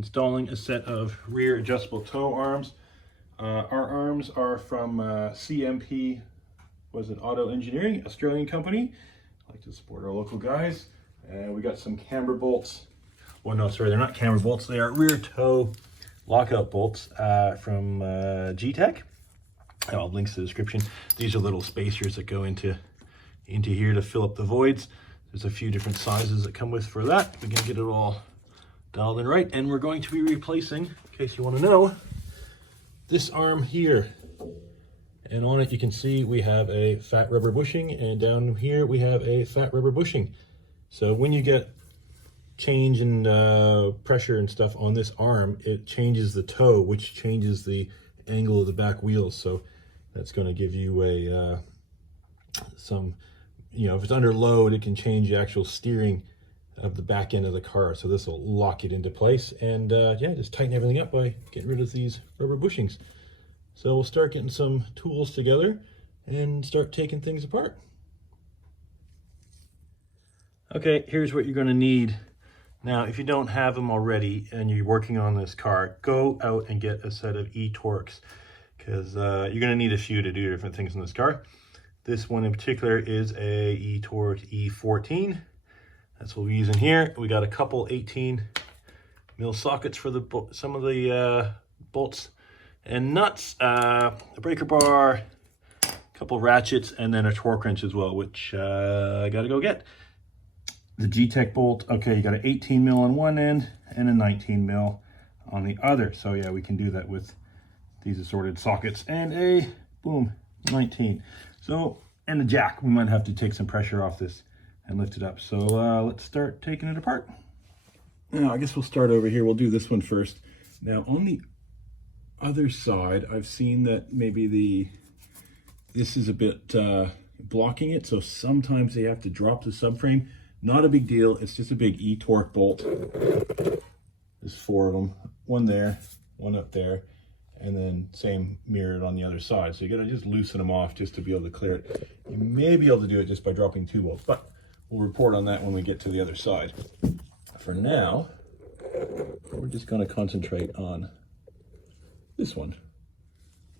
installing a set of rear adjustable tow arms. Our arms are from CMP, Auto Engineering, Australian company. I like to support our local guys. And we got some camber bolts. Well, no, sorry, they're not camber bolts. They are rear toe lockout bolts from GKtech. I'll have links to the description. These are little spacers that go into here to fill up the voids. There's a few different sizes that come with for that. We can get it all dialed in right. And we're going to be replacing, in case you want to know, this arm here. And on it you can see we have a fat rubber bushing, and down here we have a fat rubber bushing. So when you get change in pressure and stuff on this arm, it changes the toe, which changes the angle of the back wheels. So that's going to give you a some, you know, if it's under load, it can change the actual steering of the back end of the car. So this will lock it into place, and yeah, just tighten everything up by getting rid of these rubber bushings. So we'll start getting some tools together and start taking things apart. Okay, here's what you're going to need. Now, if you don't have them already and you're working on this car, go out and get a set of e-torques, because you're going to need a few to do different things in this car. This one in particular is a e-torque E14. That's what we're using here. We got a couple 18 mil sockets for some of the bolts and nuts, a breaker bar, a couple ratchets, and then a torque wrench as well, which I gotta go get. The GKtech bolt, okay, you got an 18 mil on one end and a 19 mil on the other. So yeah, we can do that with these assorted sockets and a, boom, 19. So, and the jack, we might have to take some pressure off this and lift it up. So let's start taking it apart. Now, I guess we'll start over here. We'll do this one first. Now, on the other side, I've seen that maybe this is a bit blocking it, so sometimes they have to drop the subframe. Not a big deal, it's just a big e-torque bolt. There's 4 of them, one there, one up there, and then same mirrored on the other side. So you gotta just loosen them off just to be able to clear it. You may be able to do it just by dropping 2 bolts, but we'll report on that when we get to the other side. For now, we're just gonna concentrate on this one.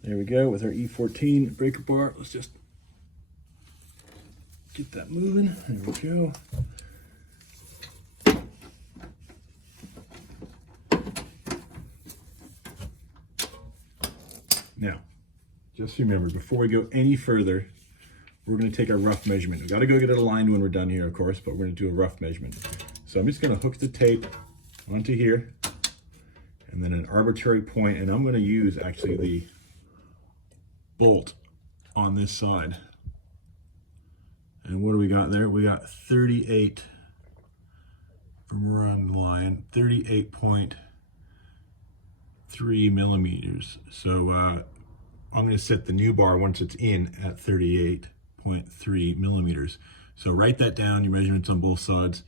There we go, with our E14 breaker bar. Let's just get that moving. There we go. Now, just remember, before we go any further, we're going to take a rough measurement. We got to go get it aligned when we're done here, of course, but we're going to do a rough measurement. So I'm just going to hook the tape onto here, and then an arbitrary point, and I'm going to use actually the bolt on this side. And what do we got there? We got 38 from run line, 38.3 millimeters. So I'm going to set the new bar once it's in at 38.3 millimeters. So write that down, your measurements on both sides,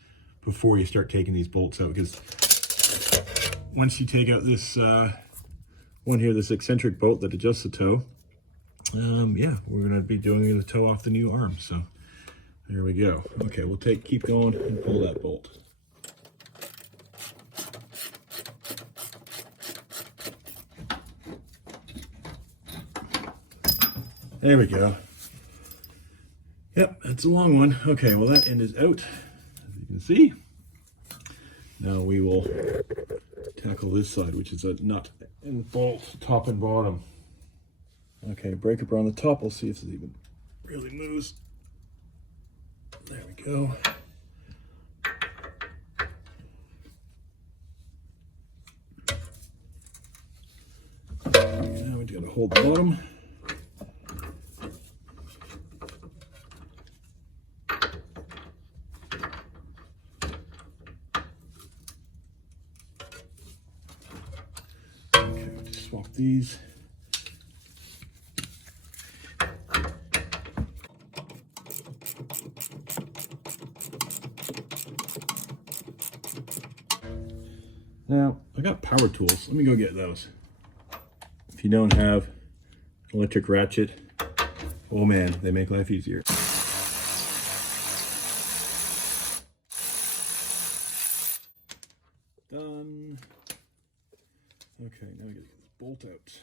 before you start taking these bolts out, because once you take out this one here, this eccentric bolt that adjusts the toe, yeah, we're going to be doing the toe off the new arm. So there we go. Okay, we'll keep going and pull that bolt. There we go. Yep, that's a long one. Okay, well that end is out, as you can see. Now we will tackle this side, which is a nut and bolt, top and bottom. Okay, breaker bar on the top. We'll see if it even really moves. There we go. Okay, now we got to hold the bottom. Okay, we'll just swap these. Now, I got power tools. Let me go get those. If you don't have an electric ratchet, oh man, they make life easier. Done. Okay, now we get this bolt out.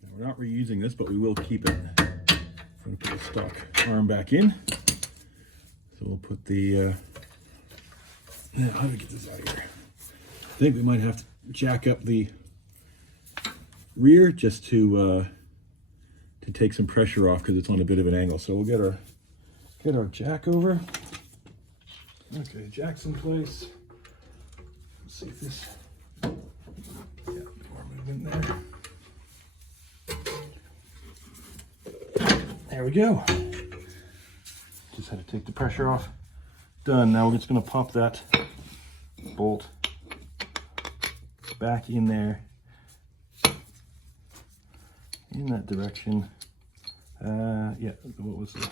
Now we're not reusing this, but we will keep it. I'm going to put the stock arm back in. So we'll put the, now how do we get this out of here? I think we might have to jack up the rear just to take some pressure off because it's on a bit of an angle. So we'll get our jack over. Okay, jack's in place. Let's see if this, yeah, more movement there. There we go. Just had to take the pressure off. Done. Now we're just going to pop that bolt back in there, in that direction. Yeah, what was the,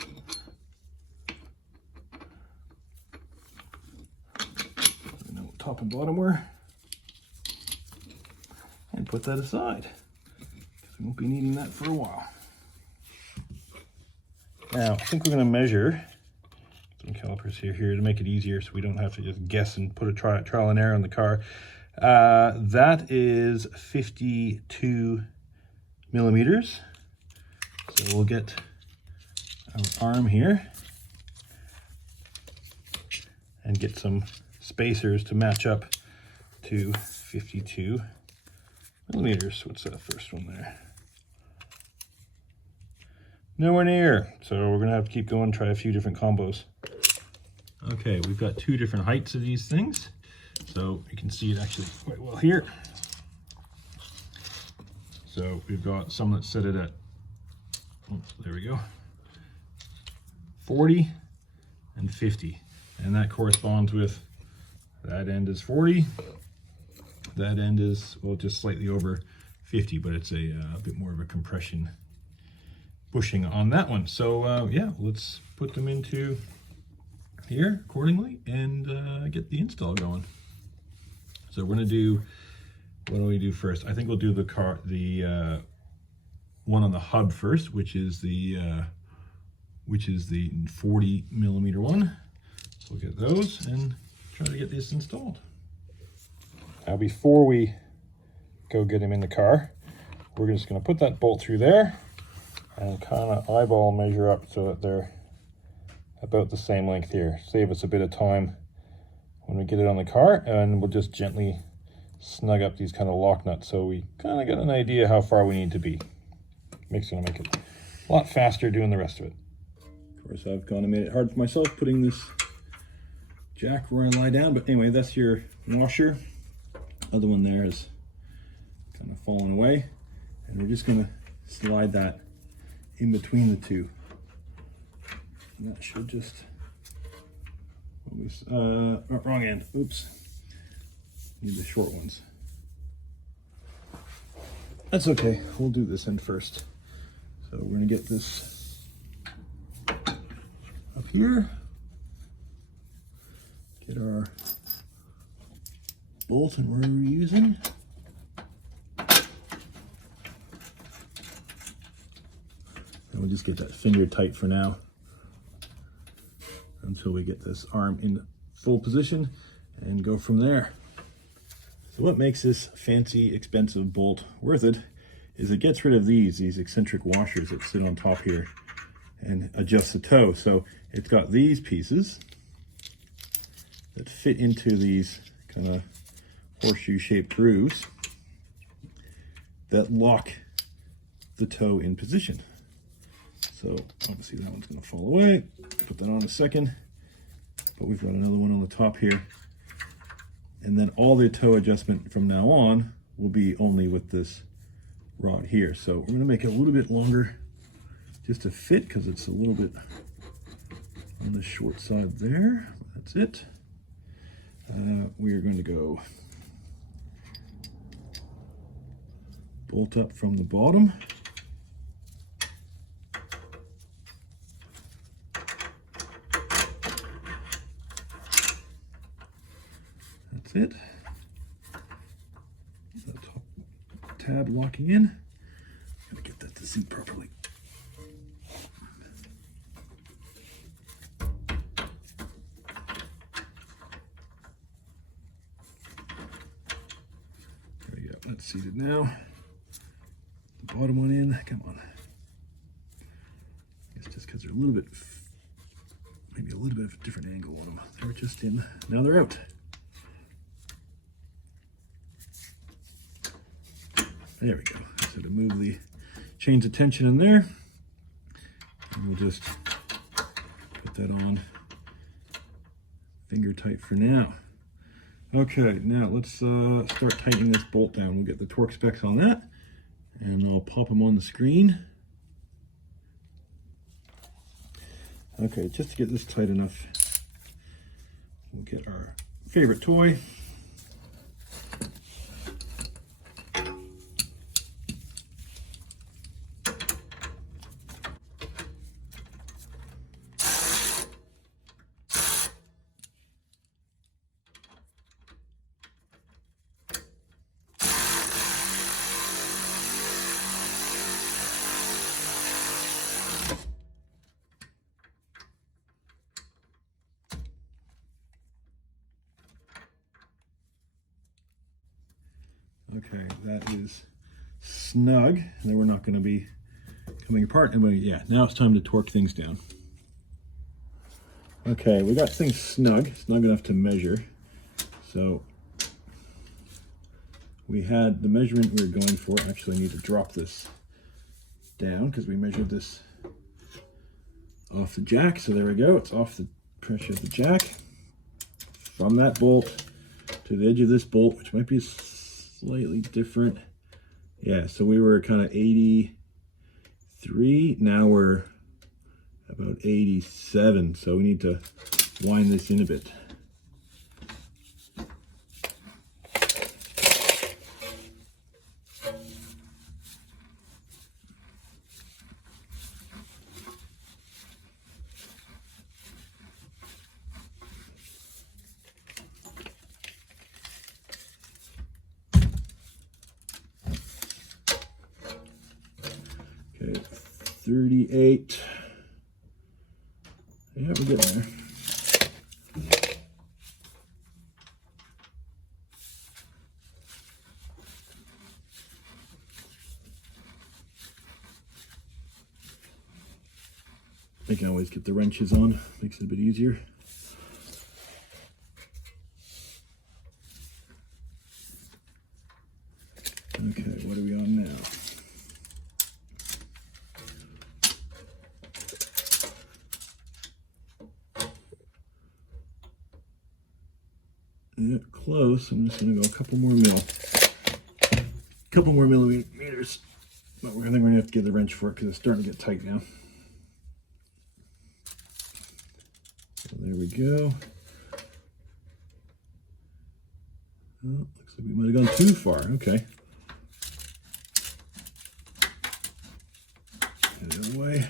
I know what top and bottom were, and put that aside because we won't be needing that for a while. Now I think we're going to measure some calipers here to make it easier so we don't have to just guess and put a trial and error on the car. That is 52 millimeters. So we'll get our arm here and get some spacers to match up to 52 millimeters. What's that first one there? Nowhere near. So we're gonna have to keep going, try a few different combos. Okay, we've got two different heights of these things. So you can see it actually quite well here. So we've got some that set it at, oops, there we go, 40 and 50. And that corresponds with, that end is 40, that end is, well, just slightly over 50, but it's a bit more of a compression bushing on that one. So yeah, let's put them into here accordingly and get the install going. So we're gonna do, what do we do first? I think we'll do the one on the hub first, which is the 40 millimeter one. So we'll get those and try to get this installed. Now before we go get him in the car, we're just gonna put that bolt through there and kind of eyeball measure up so that they're about the same length here. Save us a bit of time when we get it on the car, and we'll just gently snug up these kind of lock nuts so we kind of get an idea how far we need to be. Makes it make it a lot faster doing the rest of it. Of course, I've gone and made it hard for myself putting this jack where I lie down, but anyway, that's your washer. Other one there is kind of fallen away, and we're just gonna slide that in between the two. And that should just, wrong end, oops. Need the short ones. That's okay, we'll do this end first. So we're gonna get this up here. Get our bolt and where we're using. And we'll just get that finger tight for now until we get this arm in full position and go from there. So what makes this fancy, expensive bolt worth it is it gets rid of these eccentric washers that sit on top here and adjust the toe. So it's got these pieces that fit into these kind of horseshoe-shaped grooves that lock the toe in position. So obviously that one's going to fall away. Put that on in a second. But we've got another one on the top here. And then all the toe adjustment from now on will be only with this rod here. So we're going to make it a little bit longer just to fit because it's a little bit on the short side there. That's it. We are going to go bolt up from the bottom. That's it. The top tab locking in. Gotta get that to seat properly. seated now. The bottom one in, come on. It's just because they're a little bit, maybe a little bit of a different angle on them. They were just in, now they're out. There we go. So to move the chains of tension in there, and we'll just put that on finger tight for now. Okay, now let's start tightening this bolt down. We'll get the torque specs on that, and I'll pop them on the screen. Okay, just to get this tight enough, we'll get our favorite toy. Okay, that is snug, and then we're not going to be coming apart. And yeah, now it's time to torque things down. Okay, we got things snug enough to measure. So we had the measurement we were going for. Actually, I need to drop this down because we measured this off the jack. So there we go. It's off the pressure of the jack. From that bolt to the edge of this bolt, which might be slightly different. Yeah, so we were kind of 83. Now we're about 87. So we need to wind this in a bit. Okay, 38. Yeah, we're getting there. I can always get the wrenches on, makes it a bit easier. Okay, what are we on now? Yeah, close. I'm just going to go a couple more millimeters. But I think we're going to have to get the wrench for it because it's starting to get tight now. So there we go. Oh, looks like we might have gone too far. Okay. Get the other way.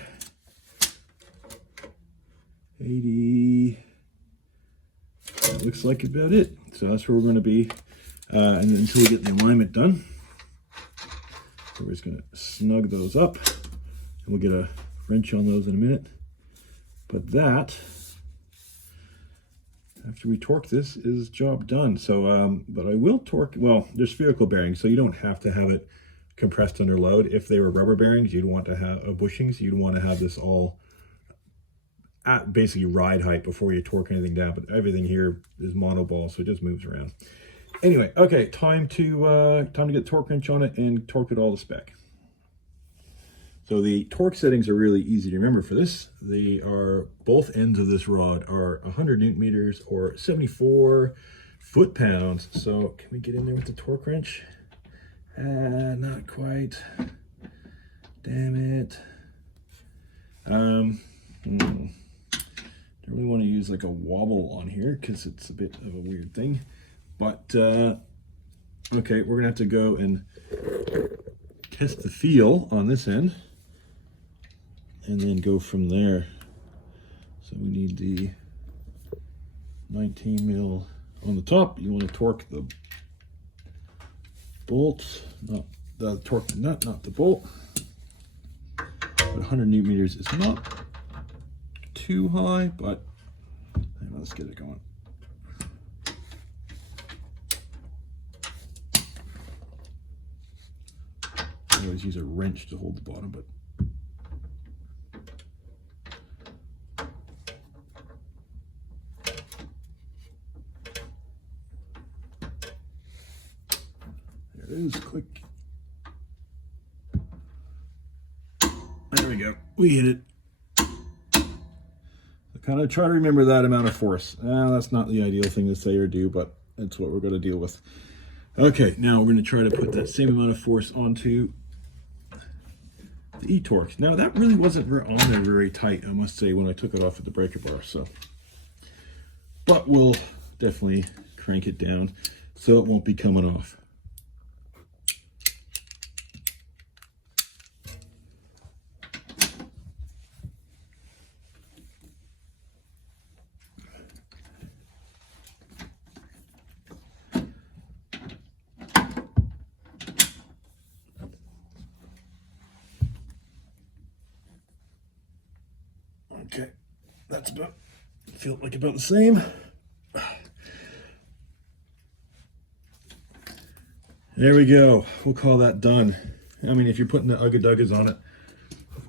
80. That looks like about it. So that's where we're going to be and until we get the alignment done. So we're just going to snug those up, and we'll get a wrench on those in a minute. But that, after we torque this, is job done. So, but I will torque, well, they're spherical bearings, so you don't have to have it compressed under load. If they were rubber bearings, you'd want to have bushings, you'd want to have this all at basically ride height before you torque anything down, but everything here is monoball, so it just moves around. Anyway, okay, time to get torque wrench on it and torque it all to spec. So the torque settings are really easy to remember for this. They are, both ends of this rod are 100 newton meters or 74 foot-pounds. So can we get in there with the torque wrench? Not quite. Damn it. Don't really want to use like a wobble on here because it's a bit of a weird thing. But okay, we're gonna have to go and test the feel on this end and then go from there. So we need the 19 mil on the top. You want to torque the bolt, not the torque the nut, not the bolt. But 100 newton meters is not too high, but let's get it going. I always use a wrench to hold the bottom, but there it is, click. There we go, we hit it. So kind of try to remember that amount of force. That's not the ideal thing to say or do, but that's what we're going to deal with. Okay, now we're going to try to put that same amount of force onto the E-Torx. Now that really wasn't on there very tight, I must say, when I took it off at the breaker bar. So, but we'll definitely crank it down so it won't be coming off. Okay, that's about, feel like about the same. There we go. We'll call that done. I mean, if you're putting the ugga-duggas on it,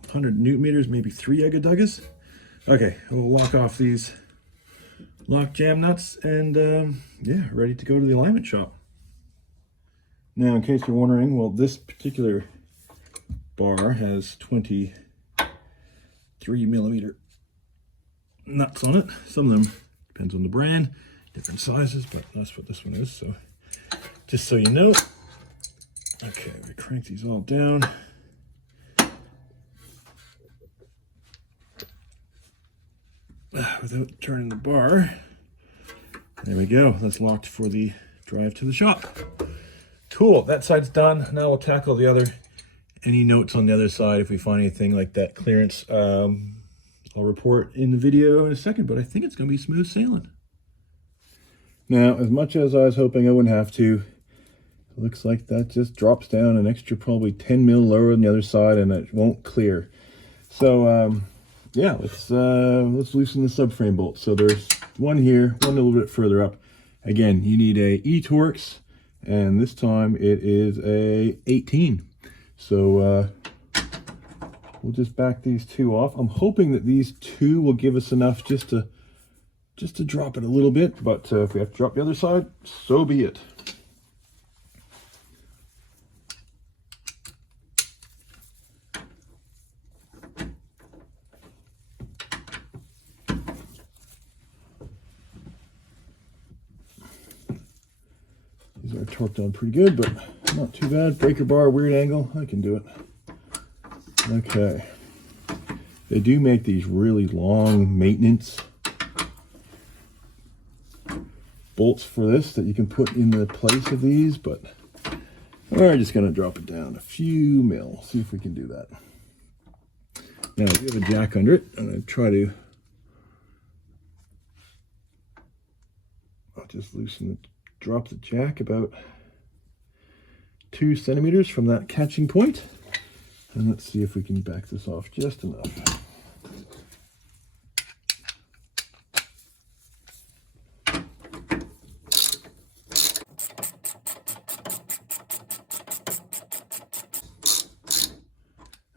100 newton meters, maybe 3 ugga-duggas. Okay, we'll lock off these lock jam nuts and yeah, ready to go to the alignment shop. Now, in case you're wondering, well, this particular bar has 23 millimeter nuts on it. Some of them, depends on the brand, different sizes, but that's what this one is. So just so you know. Okay, we crank these all down. Without turning the bar. There we go. That's locked for the drive to the shop. Cool, that side's done. Now we'll tackle the other, any notes on the other side if we find anything like that clearance. I'll report in the video in a second, but I think it's going to be smooth sailing. Now, as much as I was hoping I wouldn't have to, it looks like that just drops down an extra probably 10 mil lower than the other side, and it won't clear. So, yeah, let's loosen the subframe bolt. So there's one here, one a little bit further up. Again, you need a E-Torx, and this time it is a 18. So, we'll just back these two off. I'm hoping that these two will give us enough just to drop it a little bit, but if we have to drop the other side, so be it. These are torqued on pretty good, but not too bad. Breaker bar, weird angle, I can do it. Okay, they do make these really long maintenance bolts for this that you can put in the place of these, but we're just going to drop it down a few mil, see if we can do that. Now, we have a jack under it. I'm going to try to, I'll just drop the jack about 2 centimeters from that catching point. And let's see if we can back this off just enough.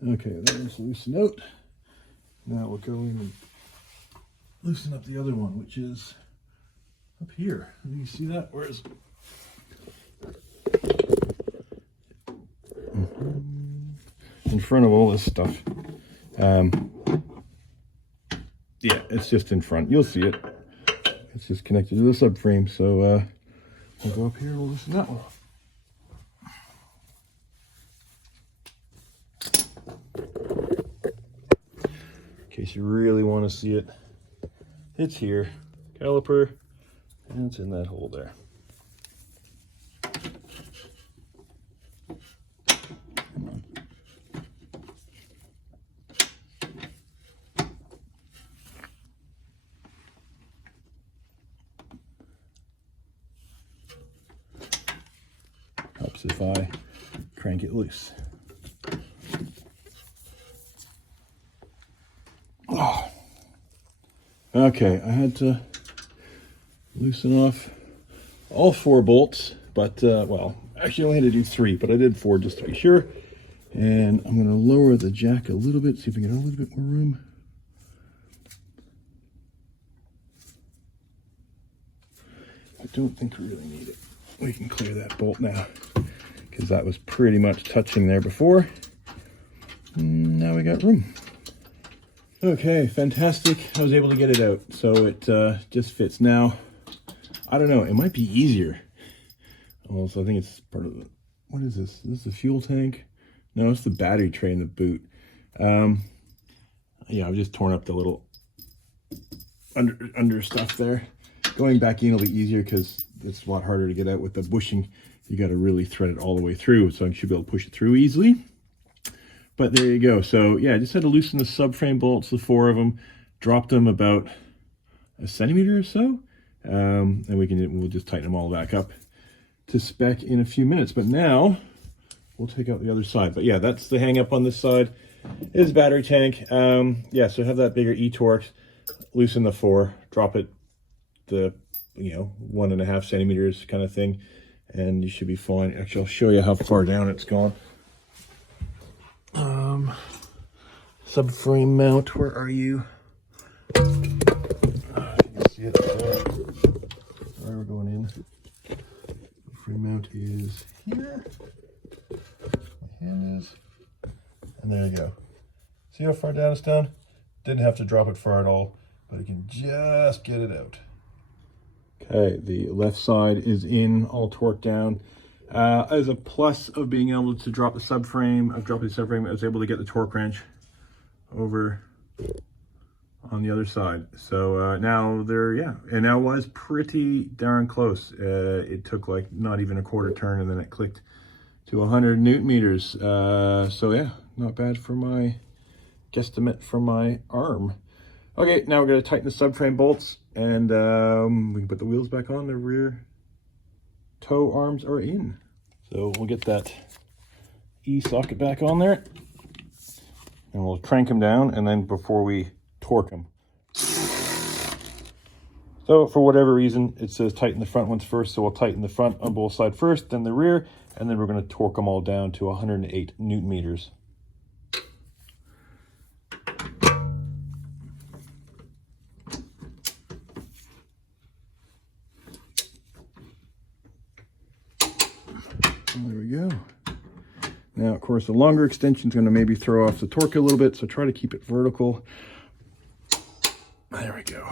Okay, that is loosened out. Now we'll go in and loosen up the other one, which is up here. Can you see that? Where is it? In front of all this stuff. Yeah, it's just in front. You'll see it. It's just connected to the subframe. So we'll go up here and we'll loosen that one. In case you really want to see it, it's here. Caliper, and it's in that hole there. Helps if I crank it loose. Oh. Okay, I had to loosen off all 4 bolts, but well, actually I only had to do 3, but I did 4 just to be sure. And I'm going to lower the jack a little bit, see if we can get a little bit more room. I don't think we really need it. We can clear that bolt now, because that was pretty much touching there before. Now we got room. Okay, fantastic. I was able to get it out, so it just fits. Now, I don't know, it might be easier. Also, I think it's part of the, what is this? Is this the fuel tank? No, it's the battery tray in the boot. Yeah, I've just torn up the little under stuff there. Going back in will be easier because it's a lot harder to get out with the bushing. You got to really thread it all the way through, so I should be able to push it through easily. But there you go. So yeah, I just had to loosen the subframe bolts, the 4 of them, dropped them about a centimeter or so, and we'll just tighten them all back up to spec in a few minutes. But now we'll take out the other side. But yeah, that's the hang up on this side. Is battery tank. Yeah, so have that bigger e-Torx, loosen the 4, drop it the 1.5 centimeters kind of thing, and you should be fine. Actually, I'll show you how far down it's gone. Subframe mount, where are you? You can see it there. Where we're going in. Subframe mount is here. My hand is, and there you go. See how far down it's down? Didn't have to drop it far at all, but you can just get it out. Okay, the left side is in, all torqued down. As a plus of being able to drop the subframe, I was able to get the torque wrench over on the other side. So now and now it was pretty darn close. It took like not even a quarter turn, and then it clicked to 100 Newton meters. So yeah, not bad for my guesstimate for my arm. Okay, now we're going to tighten the subframe bolts, and we can put the wheels back on. The rear toe arms are in. So we'll get that E-socket back on there, and we'll crank them down, and then before we torque them. So for whatever reason, it says tighten the front ones first, so we'll tighten the front on both sides first, then the rear, and then we're going to torque them all down to 108 Newton meters. There we go. Now, of course, the longer extension is going to maybe throw off the torque a little bit, so try to keep it vertical. There we go.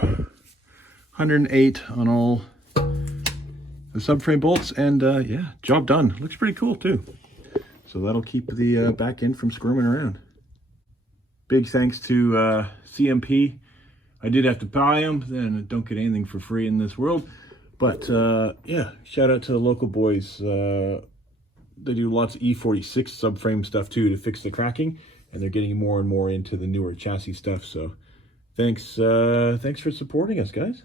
108 on all the subframe bolts, and yeah, job done. Looks pretty cool too. So that'll keep the back end from squirming around. Big thanks to CMP. I did have to buy them, then don't get anything for free in this world. But yeah, shout out to the local boys. They do lots of E46 subframe stuff too to fix the cracking, and they're getting more and more into the newer chassis stuff. So thanks for supporting us, guys.